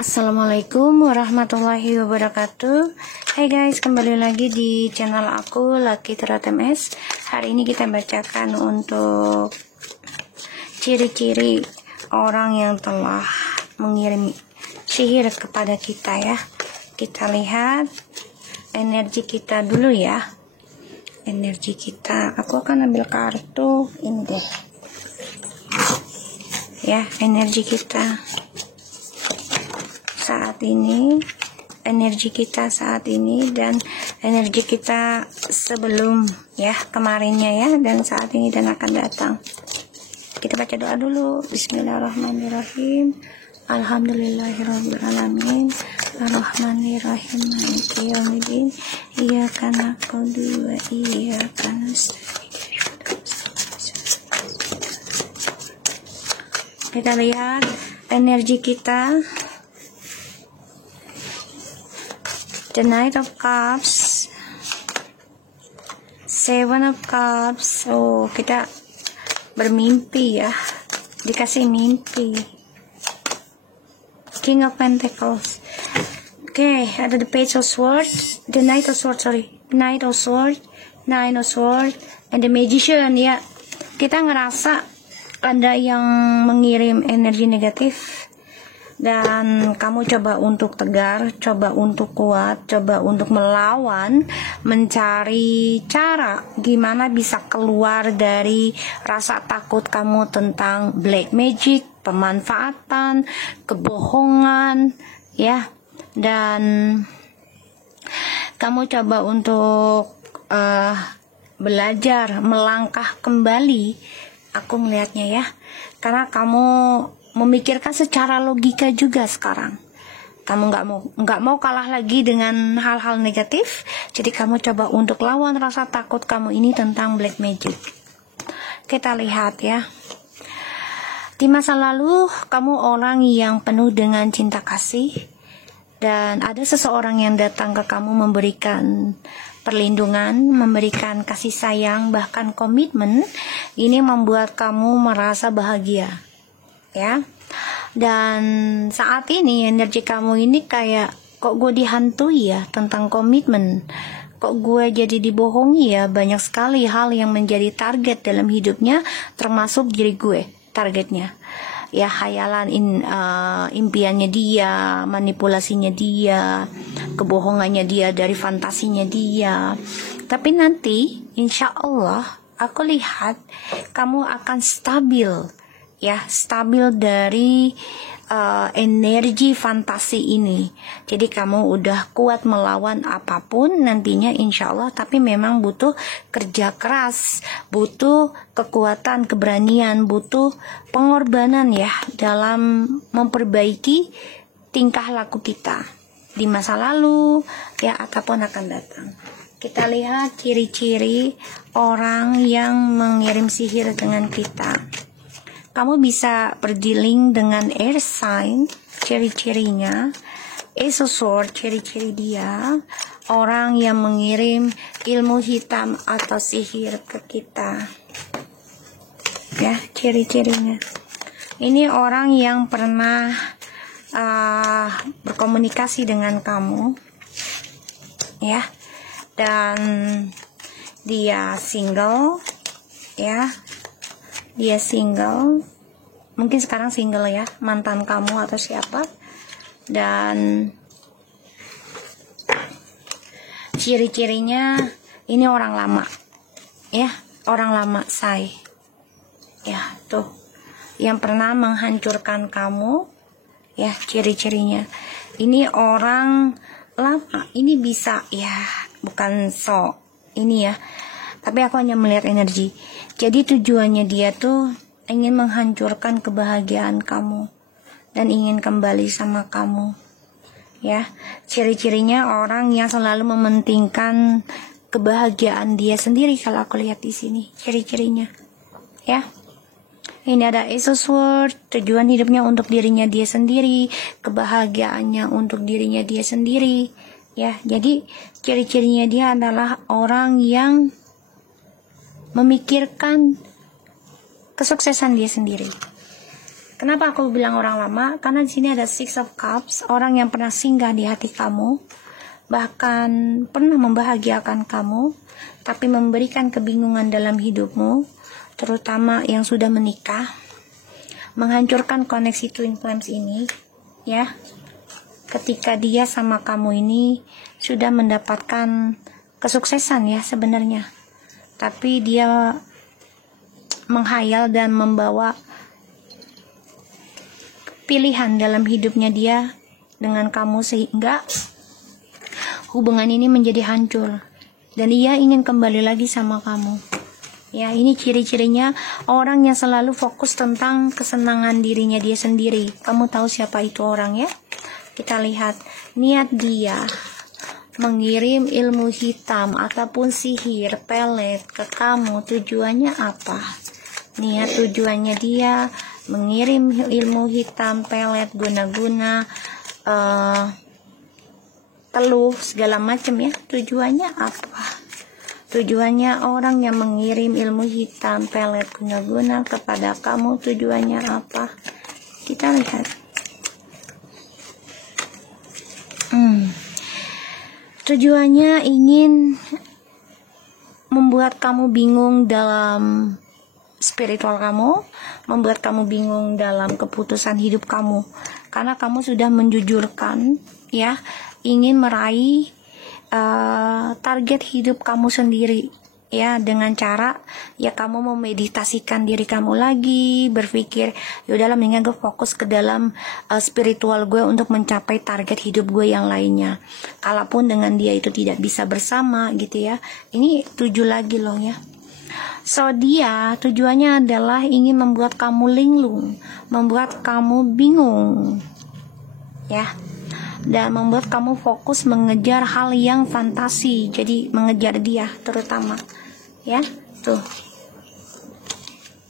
Assalamualaikum warahmatullahi wabarakatuh. Hai guys, kembali lagi di channel aku Lucky Tarot MS. Hari ini kita bacakan untuk ciri-ciri orang yang telah mengirim sihir kepada kita ya. Kita lihat energi kita dulu ya. Energi kita, aku akan ambil kartu ini deh. Ya, energi kita saat ini, energi kita saat ini, dan energi kita sebelum ya, kemarinnya ya, dan saat ini dan akan datang. Kita baca doa dulu. Bismillahirrahmanirrahim. Alhamdulillahirabbil alamin. Arrahmanirrahim. Maliki yaumiddin. Iyyaka na'budu wa iyyaka nasta'in. Kita lihat energi kita. The Knight of Cups, Seven of Cups. Oh, kita bermimpi ya, dikasih mimpi. King of Pentacles. Oke, ada the Page of Swords, the Knight of Swords, Knight of Swords, Nine of Swords, and the Magician ya. Kita ngerasa ada yang mengirim energi negatif. Dan kamu coba untuk tegar, coba untuk kuat, coba untuk melawan, mencari cara gimana bisa keluar dari rasa takut kamu tentang black magic, pemanfaatan, kebohongan, ya. Dan kamu coba untuk belajar melangkah kembali. Aku melihatnya ya, karena kamu memikirkan secara logika juga sekarang. Kamu nggak mau kalah lagi dengan hal-hal negatif. Jadi kamu coba untuk lawan rasa takut kamu ini tentang black magic. Kita lihat ya. Di masa lalu kamu orang yang penuh dengan cinta kasih, dan ada seseorang yang datang ke kamu memberikan perlindungan, memberikan kasih sayang, bahkan komitmen. Ini membuat kamu merasa bahagia. Ya, dan saat ini energi kamu ini kayak kok gue dihantui ya tentang komitmen, kok gue jadi dibohongi ya. Banyak sekali hal yang menjadi target dalam hidupnya, termasuk diri gue targetnya ya. Hayalan impiannya dia, manipulasinya dia, kebohongannya dia, dari fantasinya dia. Tapi nanti insya Allah aku lihat kamu akan stabil ya, stabil dari energi fantasi ini. Jadi kamu udah kuat melawan apapun nantinya insya Allah. Tapi memang butuh kerja keras, butuh kekuatan, keberanian, butuh pengorbanan ya, dalam memperbaiki tingkah laku kita di masa lalu ya, ataupun akan datang. Kita lihat ciri-ciri orang yang mengirim sihir dengan kita. Kamu bisa berdealing dengan air sign, ciri-cirinya. Ace of Swords, ciri-ciri dia. Orang yang mengirim ilmu hitam atau sihir ke kita. Ya, ciri-cirinya. Ini orang yang pernah berkomunikasi dengan kamu. Ya. Dan dia single. Ya. Dia single, mungkin sekarang single ya, mantan kamu atau siapa. Dan ciri-cirinya ini orang lama ya, orang lama say ya, tuh yang pernah menghancurkan kamu ya. Ciri-cirinya ini orang lama, ini bisa ya, bukan ini ya, tapi aku hanya melihat energi. Jadi tujuannya dia tuh ingin menghancurkan kebahagiaan kamu dan ingin kembali sama kamu. Ya, ciri-cirinya orang yang selalu mementingkan kebahagiaan dia sendiri. Kalau aku lihat di sini ciri-cirinya. Ya. Ini ada Ace of Swords, tujuan hidupnya untuk dirinya dia sendiri, kebahagiaannya untuk dirinya dia sendiri. Ya, jadi ciri-cirinya dia adalah orang yang memikirkan kesuksesan dia sendiri. Kenapa aku bilang orang lama? Karena di sini ada Six of Cups, orang yang pernah singgah di hati kamu, bahkan pernah membahagiakan kamu, tapi memberikan kebingungan dalam hidupmu, terutama yang sudah menikah, menghancurkan koneksi twin flames ini, ya. Ketika dia sama kamu ini sudah mendapatkan kesuksesan ya sebenarnya, tapi dia menghayal dan membawa pilihan dalam hidupnya dia dengan kamu sehingga hubungan ini menjadi hancur dan dia ingin kembali lagi sama kamu. Ya, ini ciri-cirinya orang yang selalu fokus tentang kesenangan dirinya dia sendiri. Kamu tahu siapa itu orang ya? Kita lihat niat dia mengirim ilmu hitam ataupun sihir pelet ke kamu, tujuannya apa? Niat tujuannya dia mengirim ilmu hitam pelet guna-guna teluh segala macam ya. Tujuannya apa? Tujuannya orang yang mengirim ilmu hitam pelet guna-guna kepada kamu, tujuannya apa? Kita lihat. Tujuannya ingin membuat kamu bingung dalam spiritual kamu, membuat kamu bingung dalam keputusan hidup kamu, karena kamu sudah menjujurkan ya, ingin meraih target hidup kamu sendiri ya, dengan cara ya kamu memeditasikan diri kamu lagi, berpikir yaudahlah mendingan gue fokus ke dalam spiritual gue untuk mencapai target hidup gue yang lainnya, kalaupun dengan dia itu tidak bisa bersama gitu ya. Ini 7 lagi loh ya. So dia tujuannya adalah ingin membuat kamu linglung, membuat kamu bingung ya, dan membuat kamu fokus mengejar hal yang fantasi, jadi mengejar dia terutama ya tuh,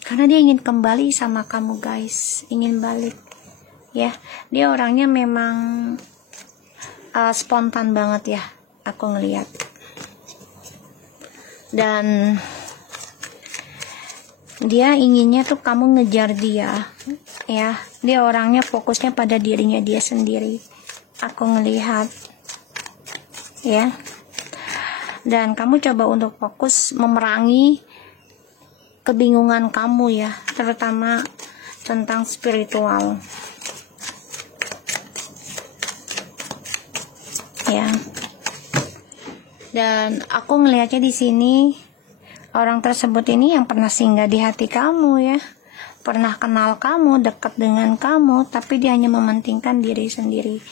karena dia ingin kembali sama kamu guys, ingin balik ya. Dia orangnya memang spontan banget ya, aku ngelihat, dan dia inginnya tuh kamu ngejar dia ya. Dia orangnya fokusnya pada dirinya dia sendiri, aku ngelihat ya. Dan kamu coba untuk fokus memerangi kebingungan kamu ya, terutama tentang spiritual ya. Dan aku ngelihatnya di sini orang tersebut ini yang pernah singgah di hati kamu ya, pernah kenal kamu, dekat dengan kamu, tapi dia hanya mementingkan diri sendiri,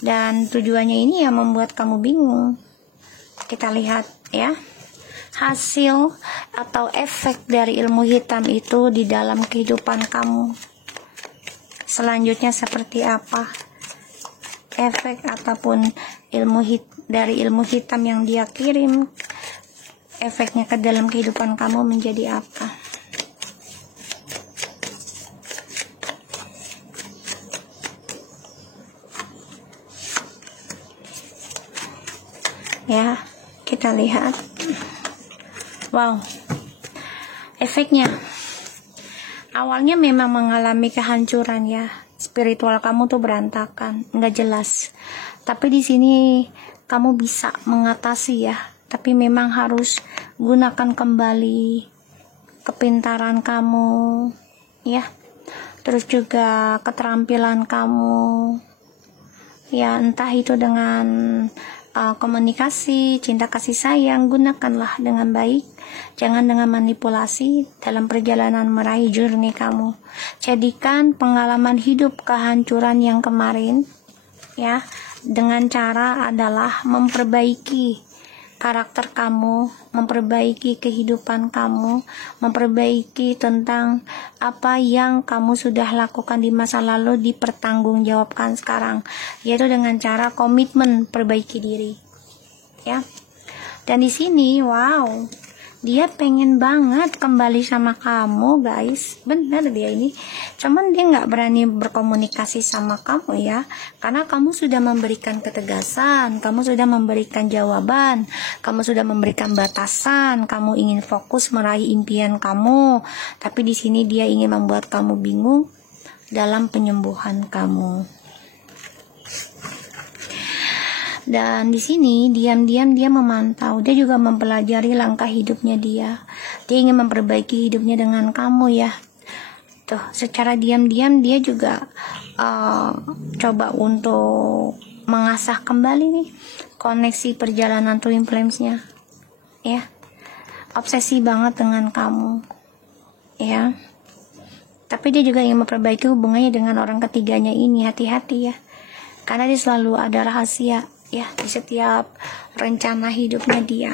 dan tujuannya ini yang membuat kamu bingung. Kita lihat ya, hasil atau efek dari ilmu hitam itu di dalam kehidupan kamu selanjutnya seperti apa. Efek ataupun dari ilmu hitam yang dia kirim, efeknya ke dalam kehidupan kamu menjadi apa. Ya, kita lihat. Wow, efeknya awalnya memang mengalami kehancuran ya, spiritual kamu tuh berantakan, nggak jelas. Tapi di sini kamu bisa mengatasi ya, tapi memang harus gunakan kembali kepintaran kamu ya, terus juga keterampilan kamu ya, entah itu dengan komunikasi, cinta kasih sayang, gunakanlah dengan baik, jangan dengan manipulasi dalam perjalanan meraih journey kamu. Jadikan pengalaman hidup kehancuran yang kemarin ya, dengan cara adalah memperbaiki karakter kamu, memperbaiki kehidupan kamu, memperbaiki tentang apa yang kamu sudah lakukan di masa lalu, dipertanggungjawabkan sekarang, yaitu dengan cara komitmen perbaiki diri ya. Dan di sini wow, dia pengen banget kembali sama kamu guys, benar dia ini, cuman dia nggak berani berkomunikasi sama kamu ya, karena kamu sudah memberikan ketegasan, kamu sudah memberikan jawaban, kamu sudah memberikan batasan, kamu ingin fokus meraih impian kamu, tapi di sini dia ingin membuat kamu bingung dalam penyembuhan kamu. Dan di sini diam-diam dia memantau, dia juga mempelajari langkah hidupnya dia. Dia ingin memperbaiki hidupnya dengan kamu ya. Tuh, secara diam-diam dia juga coba untuk mengasah kembali nih koneksi perjalanan twin flames-nya. Ya. Obsesi banget dengan kamu. Ya. Tapi dia juga ingin memperbaiki hubungannya dengan orang ketiganya ini. Hati-hati ya. Karena dia selalu ada rahasia ya di setiap rencana hidupnya dia.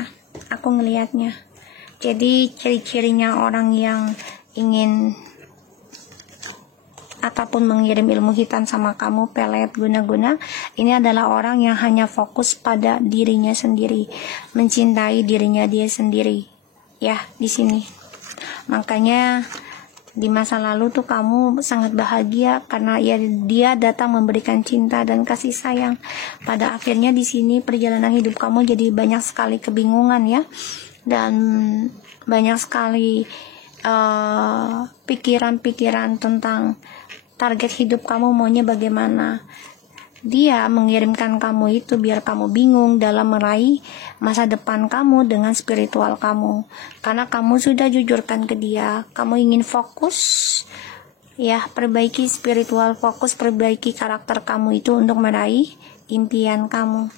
Aku ngelihatnya. Jadi ciri-cirinya orang yang ingin ataupun mengirim ilmu hitam sama kamu, pelet, guna-guna, ini adalah orang yang hanya fokus pada dirinya sendiri, mencintai dirinya dia sendiri. Ya, di sini. Makanya di masa lalu tuh kamu sangat bahagia karena ya dia datang memberikan cinta dan kasih sayang. Pada akhirnya di sini perjalanan hidup kamu jadi banyak sekali kebingungan ya, dan banyak sekali pikiran-pikiran tentang target hidup kamu maunya bagaimana. Dia mengirimkan kamu itu biar kamu bingung dalam meraih masa depan kamu dengan spiritual kamu. Karena kamu sudah jujurkan ke dia, kamu ingin fokus ya, perbaiki spiritual, fokus perbaiki karakter kamu itu untuk meraih impian kamu.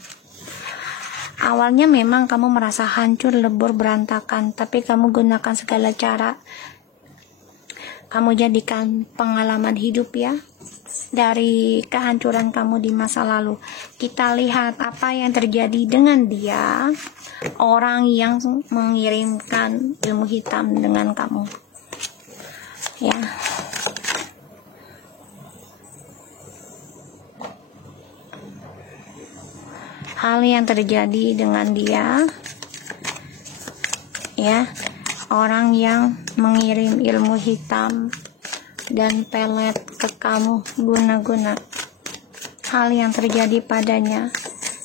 Awalnya memang kamu merasa hancur, lebur, berantakan, tapi kamu gunakan segala cara. Kamu jadikan pengalaman hidup ya, dari kehancuran kamu di masa lalu. Kita lihat apa yang terjadi dengan dia, orang yang mengirimkan ilmu hitam dengan kamu. Ya. Hal yang terjadi dengan dia, ya, orang yang mengirim ilmu hitam dan pelet ke kamu guna-guna. Hal yang terjadi padanya,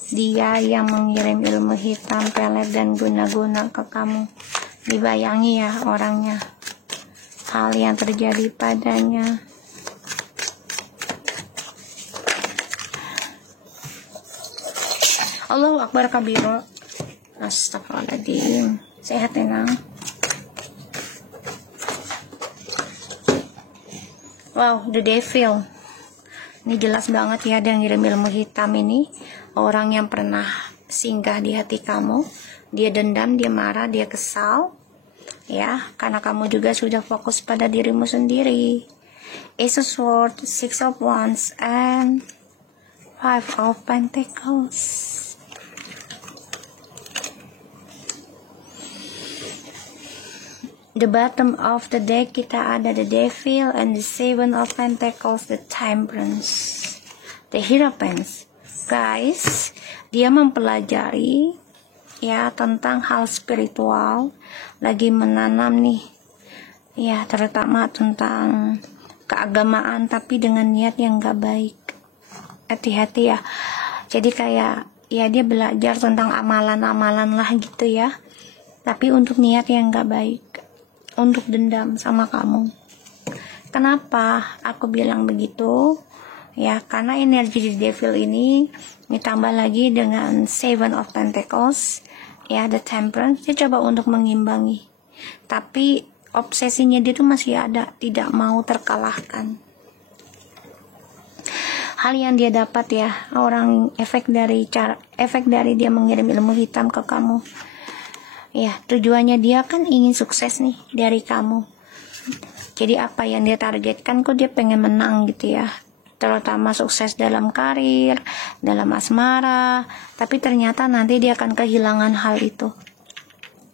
dia yang mengirim ilmu hitam, pelet, dan guna-guna ke kamu. Dibayangi ya orangnya. Hal yang terjadi padanya. Allahu Akbar kabiro. Astagfirullahaladzim. Sehat tenang. Wow, the devil. Ini jelas banget ya, dia ngirim ilmu hitam ini. Orang yang pernah singgah di hati kamu. Dia dendam, dia marah, dia kesal. Ya, karena kamu juga sudah fokus pada dirimu sendiri. Ace of Swords, Six of Wands, and Five of Pentacles. The bottom of the deck kita ada the Devil and the Seven of Pentacles, the Temperance, the Hierophant. Guys, dia mempelajari ya tentang hal spiritual, lagi menanam nih ya, terutama tentang keagamaan tapi dengan niat yang gak baik. Hati-hati ya. Jadi kayak ya dia belajar tentang amalan-amalan lah gitu ya, tapi untuk niat yang gak baik, untuk dendam sama kamu. Kenapa aku bilang begitu? Ya, karena energi di Devil ini ditambah lagi dengan Seven of Pentacles, ya, the Temperance, dia coba untuk mengimbangi. Tapi obsesinya dia tuh masih ada, tidak mau terkalahkan. Hal yang dia dapat ya, efek dari dia mengirim ilmu hitam ke kamu. Ya, tujuannya dia kan ingin sukses nih dari kamu. Jadi apa yang dia targetkan, kok dia pengen menang gitu ya. Terutama sukses dalam karir, dalam asmara. Tapi ternyata nanti dia akan kehilangan hal itu.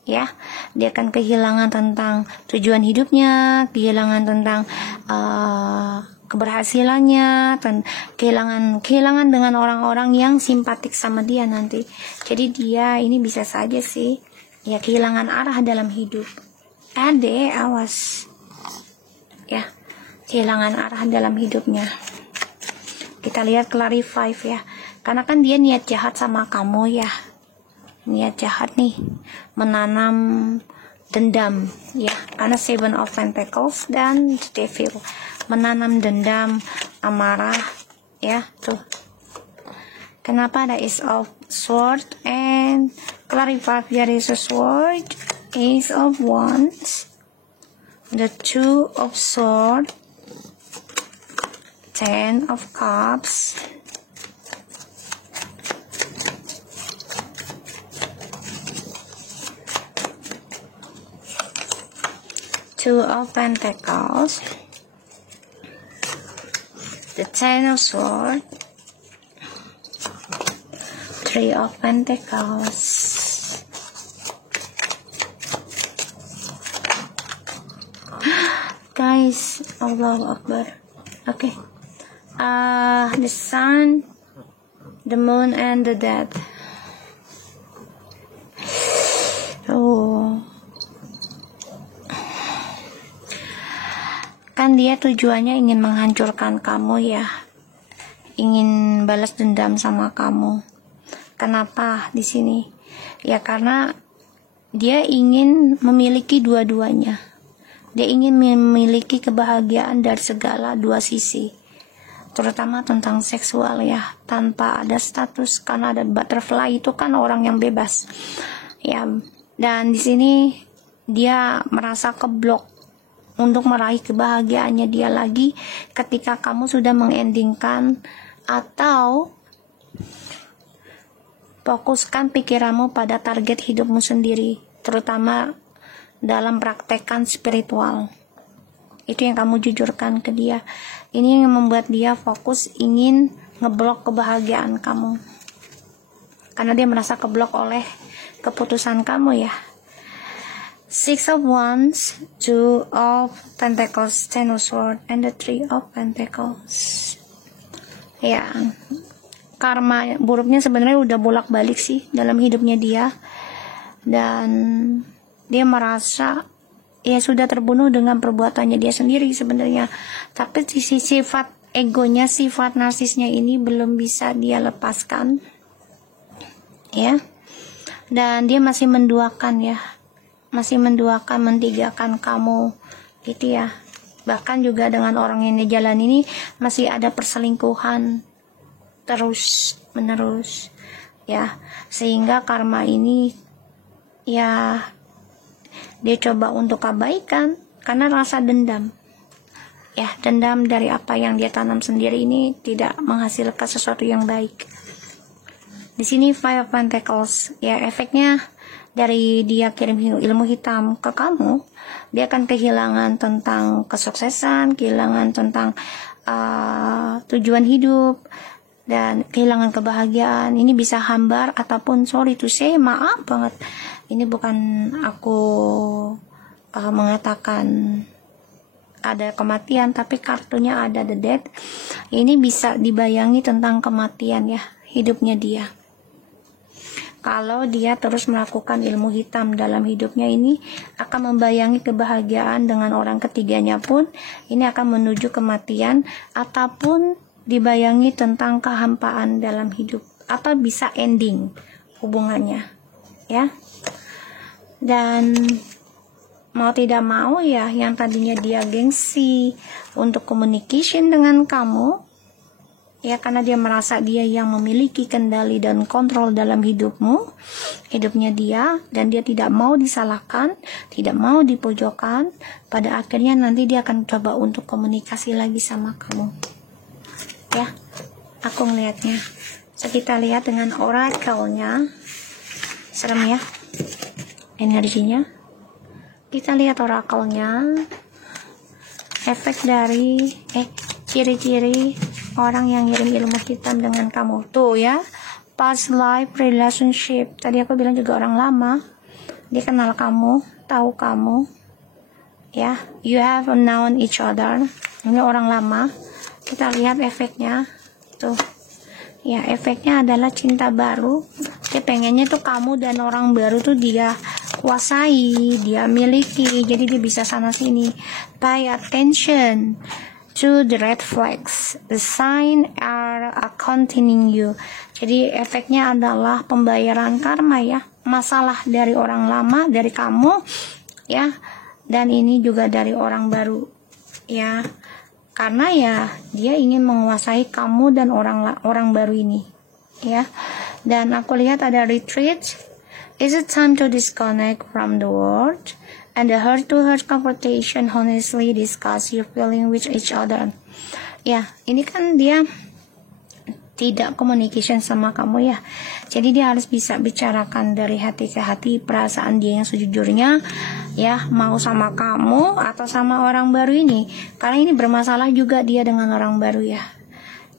Ya, dia akan kehilangan tentang tujuan hidupnya, kehilangan tentang keberhasilannya, kehilangan dengan orang-orang yang simpatik sama dia nanti. Jadi dia ini bisa saja sih ya kehilangan arah dalam hidup. Awas ya, kehilangan arah dalam hidupnya. Kita lihat clarify ya, karena kan dia niat jahat sama kamu ya, niat jahat nih, menanam dendam ya, karena Seven of Pentacles dan Devil. menanam dendam, amarah, ya tuh. Kenapa ada Ace of Sword and clarify there is a sword, Ace of Wands, the Two of Sword, Ten of Cups, Two of Pentacles, the Ten of Swords, Three of Pentacles. Guys, Allahu Akbar. Okay. The Sun, the Moon, and the Death. Oh. Kan dia tujuannya ingin menghancurkan kamu ya. Ingin balas dendam sama kamu. Kenapa di sini? Ya karena dia ingin memiliki dua-duanya. Dia ingin memiliki kebahagiaan dari segala dua sisi. Terutama tentang seksual ya, tanpa ada status, karena ada butterfly itu kan orang yang bebas. Ya, dan di sini dia merasa keblok untuk meraih kebahagiaannya dia lagi ketika kamu sudah mengendingkan atau fokuskan pikiranmu pada target hidupmu sendiri, terutama dalam praktekan spiritual. Itu yang kamu jujurkan ke dia. Ini yang membuat dia fokus ingin ngeblok kebahagiaan kamu. Karena dia merasa keblok oleh keputusan kamu ya. Six of Wands, Two of Pentacles, Ten of Swords, and the Three of Pentacles. Ya, karma buruknya sebenarnya udah bolak-balik sih dalam hidupnya dia, dan dia merasa ya sudah terbunuh dengan perbuatannya dia sendiri sebenarnya, tapi sifat egonya, sifat narsisnya ini belum bisa dia lepaskan ya, dan dia masih menduakan ya, masih menduakan, mentigakan kamu gitu ya. Bahkan juga dengan orang yang di jalan ini masih ada perselingkuhan terus menerus ya, sehingga karma ini ya dia coba untuk abaikan karena rasa dendam ya, dendam dari apa yang dia tanam sendiri ini tidak menghasilkan sesuatu yang baik. Di sini Five of Pentacles ya, efeknya dari dia kirim ilmu hitam ke kamu, dia akan kehilangan tentang kesuksesan, kehilangan tentang tujuan hidup, dan kehilangan kebahagiaan. Ini bisa hambar ataupun sorry to say, maaf banget, ini bukan aku mengatakan ada kematian, tapi kartunya ada the death. Ini bisa dibayangi tentang kematian ya, hidupnya dia. Kalau dia terus melakukan ilmu hitam dalam hidupnya, ini akan membayangi kebahagiaan dengan orang ketiganya pun, ini akan menuju kematian, ataupun dibayangi tentang kehampaan dalam hidup, atau bisa ending hubungannya ya. Dan mau tidak mau ya, yang tadinya dia gengsi untuk communication dengan kamu ya, karena dia merasa dia yang memiliki kendali dan kontrol dalam hidupmu, hidupnya dia, dan dia tidak mau disalahkan, tidak mau dipojokkan. Pada akhirnya nanti dia akan coba untuk komunikasi lagi sama kamu ya, aku ngelihatnya. So, kita lihat dengan oracle-nya, serem ya energinya. Kita lihat oracle-nya, efek dari ciri-ciri orang yang ngirim ilmu hitam dengan kamu tuh ya. Past life relationship, tadi aku bilang juga orang lama, dia kenal kamu, tahu kamu ya, you have known each other. Ini orang lama. Kita lihat efeknya tuh ya, efeknya adalah cinta baru. Dia pengennya tuh kamu dan orang baru tuh dia kuasai, dia miliki, jadi dia bisa sana sini. Pay attention to the red flags, the sign are accompanying you. Jadi efeknya adalah pembayaran karma ya, masalah dari orang lama, dari kamu ya, dan ini juga dari orang baru ya. karena ya dia ingin menguasai kamu dan orang baru ini, ya. Dan aku lihat ada retreat. Is it time to disconnect from the world and the heart-to-heart confrontation, honestly discuss your feeling with each other? Ya, ini kan dia tidak communication sama kamu ya. Jadi dia harus bisa bicarakan dari hati ke hati perasaan dia yang sejujurnya, ya, mau sama kamu atau sama orang baru ini. Karena ini bermasalah juga dia dengan orang baru ya.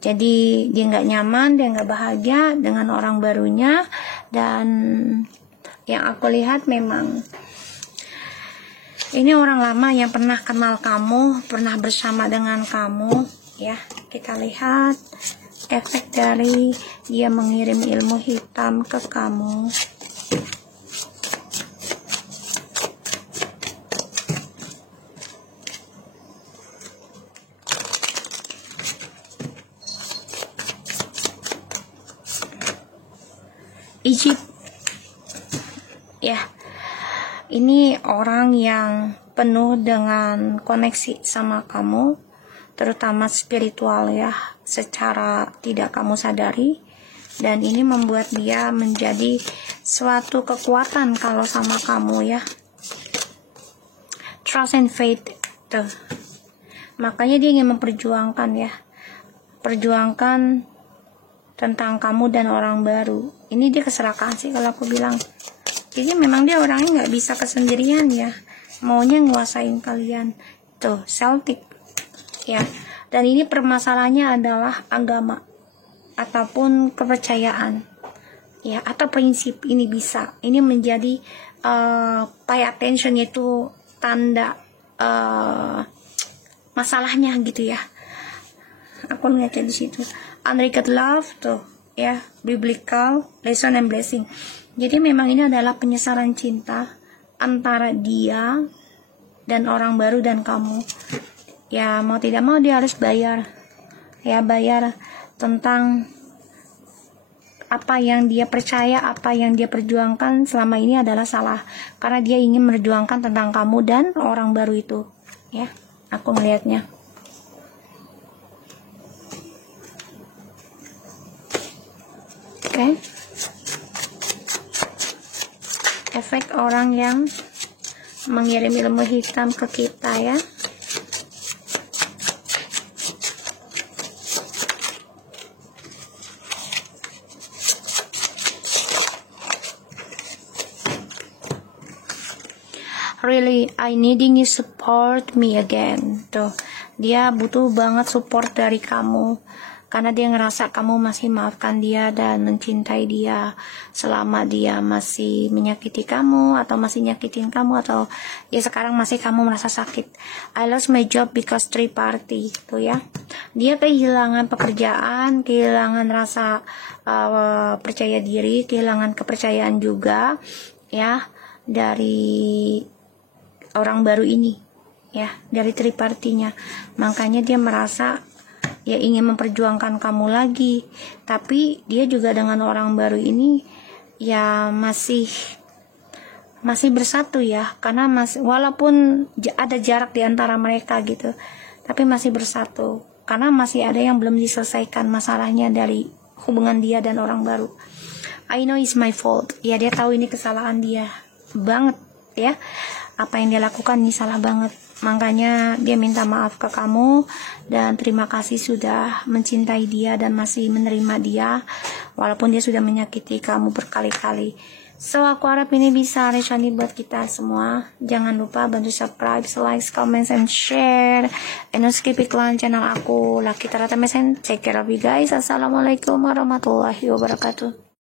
Jadi dia nggak nyaman, dia nggak bahagia dengan orang barunya. Dan yang aku lihat memang ini orang lama yang pernah kenal kamu, pernah bersama dengan kamu, ya. Kita lihat efek dari dia mengirim ilmu hitam ke kamu. Egypt, ya, ini orang yang penuh dengan koneksi sama kamu, terutama spiritual ya, secara tidak kamu sadari. Dan ini membuat dia menjadi suatu kekuatan kalau sama kamu ya. Trust and faith tuh. Makanya dia ingin memperjuangkan ya, perjuangkan tentang kamu dan orang baru. Ini dia keserakahan sih kalau aku bilang. Jadi memang dia orangnya nggak bisa kesendirian ya, maunya nguasain kalian. Tuh, Celtic ya. Dan ini permasalahannya adalah agama ataupun kepercayaan ya, atau prinsip. Ini bisa, ini menjadi pay attention, itu tanda masalahnya gitu ya. Aku lihatnya di situ. Unrequited love tuh ya, biblical lesson and blessing. Jadi memang ini adalah penyesalan cinta antara dia dan orang baru dan kamu. Ya mau tidak mau dia harus bayar. Ya bayar tentang apa yang dia percaya, apa yang dia perjuangkan selama ini adalah salah. Karena dia ingin memperjuangkan tentang kamu dan orang baru itu. Ya, aku melihatnya. Oke. Efek orang yang mengirim ilmu hitam ke kita ya. Really, I needing you support me again. Tuh, dia butuh banget support dari kamu. Karena dia ngerasa kamu masih maafkan dia dan mencintai dia selama dia masih menyakiti kamu atau masih nyakitin kamu, atau ya sekarang masih kamu merasa sakit. I lost my job because 3 party tuh ya. Dia kehilangan pekerjaan, kehilangan rasa percaya diri, kehilangan kepercayaan juga ya dari orang baru ini ya, dari 3 partinya. Makanya dia merasa ya ingin memperjuangkan kamu lagi, tapi dia juga dengan orang baru ini ya masih bersatu ya, karena walaupun ada jarak di antara mereka gitu, tapi masih bersatu karena masih ada yang belum diselesaikan masalahnya dari hubungan dia dan orang baru. I know it's my fault. Ya dia tahu ini kesalahan dia banget ya, apa yang dia lakukan ini salah banget. Makanya dia minta maaf ke kamu dan terima kasih sudah mencintai dia dan masih menerima dia walaupun dia sudah menyakiti kamu berkali-kali. So aku harap ini bisa resonate buat kita semua. Jangan lupa bantu subscribe, like, comment, and share. And don't skip iklan channel aku Lucky Tarata Mesen. Take care of you guys. Assalamualaikum warahmatullahi wabarakatuh.